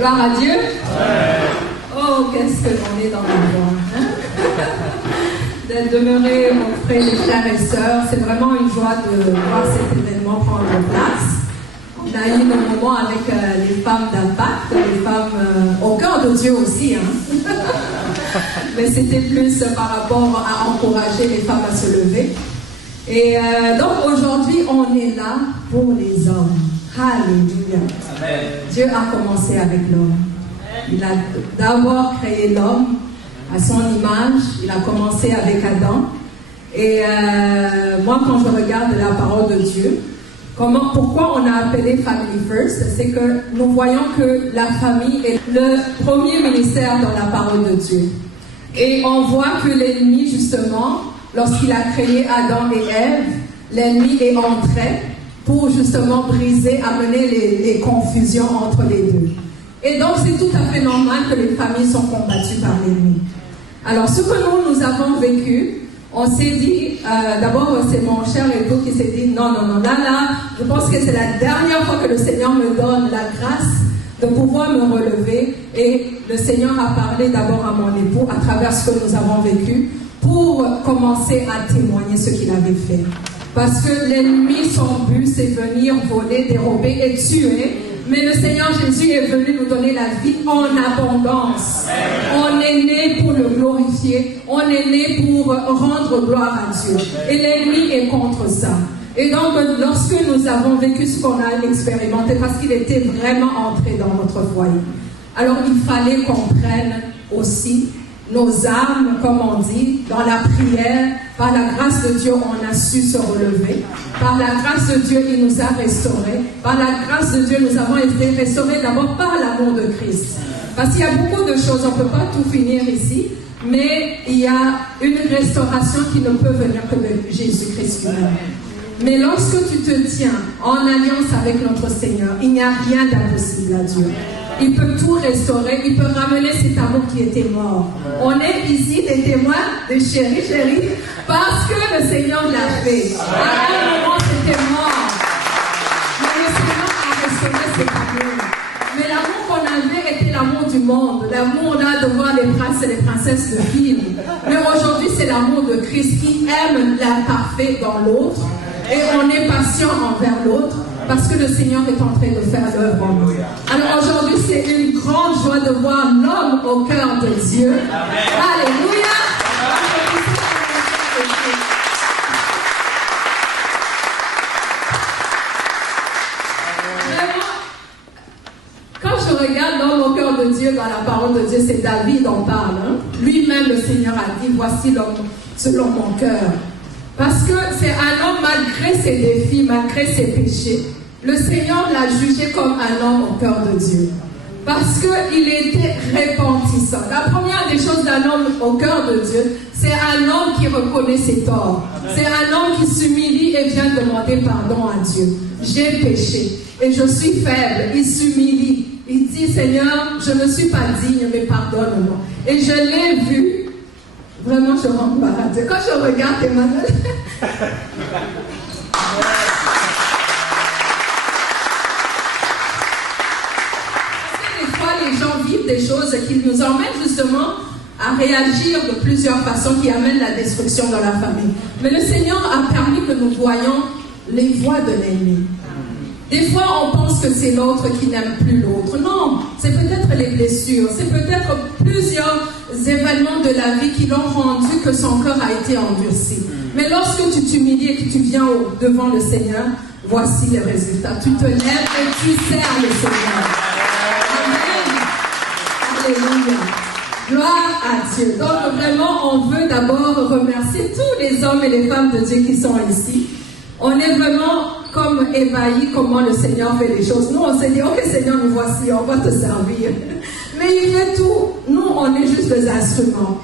Gloire à Dieu. Oh, qu'est-ce que l'on est dans la joie, hein? D'être demeuré auprès des frères et sœurs. C'est vraiment une joie de voir cet événement prendre place. On a eu un moment avec les femmes d'impact, les femmes au cœur de Dieu aussi, hein? Mais c'était plus par rapport à encourager les femmes à se lever. Et donc aujourd'hui, on est là pour les hommes. Alléluia. Amen. Dieu a commencé avec l'homme. Il a d'abord créé l'homme à son image. Il a commencé avec Adam. Et moi, quand je regarde la parole de Dieu, pourquoi on a appelé Family First, c'est que nous voyons que la famille est le premier ministère dans la parole de Dieu. Et on voit que l'ennemi, justement, lorsqu'il a créé Adam et Ève, l'ennemi est entré pour justement briser, amener les confusions entre les deux. Et donc, c'est tout à fait normal que les familles sont combattues par l'ennemi. Alors, ce que nous avons vécu, on s'est dit, d'abord, c'est mon cher époux qui s'est dit, non, là, je pense que c'est la dernière fois que le Seigneur me donne la grâce de pouvoir me relever. Et le Seigneur a parlé d'abord à mon époux à travers ce que nous avons vécu pour commencer à témoigner ce qu'il avait fait. Parce que l'ennemi, son but, c'est venir voler, dérober et tuer. Mais le Seigneur Jésus est venu nous donner la vie en abondance. On est né pour le glorifier. On est né pour rendre gloire à Dieu. Et l'ennemi est contre ça. Et donc, lorsque nous avons vécu ce qu'on a expérimenté, parce qu'il était vraiment entré dans notre foyer, alors il fallait qu'on prenne aussi nos armes, comme on dit, dans la prière. Par la grâce de Dieu, on a su se relever. Par la grâce de Dieu, il nous a restaurés. Par la grâce de Dieu, nous avons été restaurés d'abord par l'amour de Christ. Parce qu'il y a beaucoup de choses, on ne peut pas tout finir ici, mais il y a une restauration qui ne peut venir que de Jésus-Christ lui-même. Mais lorsque tu te tiens en alliance avec notre Seigneur, il n'y a rien d'impossible à Dieu. Il peut tout restaurer, il peut ramener cet amour qui était mort. On est ici des témoins de chéri, parce que le Seigneur l'a fait. À un moment, c'était mort. Mais le Seigneur a restauré cet amour. Mais l'amour qu'on avait était l'amour du monde. L'amour là de voir les princes et les princesses de film. Mais aujourd'hui, c'est l'amour de Christ qui aime l'imparfait dans l'autre. Et on est patient envers l'autre. Parce que le Seigneur est en train de faire l'œuvre en nous. Alors aujourd'hui, c'est une grande joie de voir l'homme au cœur de Dieu. Amen. Alléluia. Vraiment, quand je regarde l'homme au cœur de Dieu dans la parole de Dieu, c'est David en parle. Hein? Lui-même, le Seigneur a dit, voici l'homme selon mon cœur. Parce que c'est un homme, malgré ses défis, malgré ses péchés, le Seigneur l'a jugé comme un homme au cœur de Dieu. Parce qu'il était repentissant. La première des choses d'un homme au cœur de Dieu, c'est un homme qui reconnaît ses torts. C'est un homme qui s'humilie et vient demander pardon à Dieu. J'ai péché et je suis faible. Il s'humilie. Il dit, Seigneur, je ne suis pas digne, mais pardonne-moi. Et je l'ai vu. Vraiment, je rends gloire à Dieu. Quand je regarde Emmanuel... les gens vivent des choses qui nous emmènent justement à réagir de plusieurs façons qui amènent la destruction dans la famille. Mais le Seigneur a permis que nous voyions les voies de l'ennemi. Des fois, on pense que c'est l'autre qui n'aime plus l'autre. Non, c'est peut-être les blessures, c'est peut-être plusieurs événements de la vie qui l'ont rendu que son cœur a été endurci. Mais lorsque tu t'humilies et que tu viens devant le Seigneur, voici les résultats. Tu te lèves et tu sers le Seigneur. Alléluia. Gloire à Dieu. Donc vraiment, on veut d'abord remercier tous les hommes et les femmes de Dieu qui sont ici. On est vraiment comme ébahis comment le Seigneur fait les choses. Nous, on s'est dit, ok Seigneur, nous voici, on va te servir. Mais il fait tout. Nous, on est juste des instruments.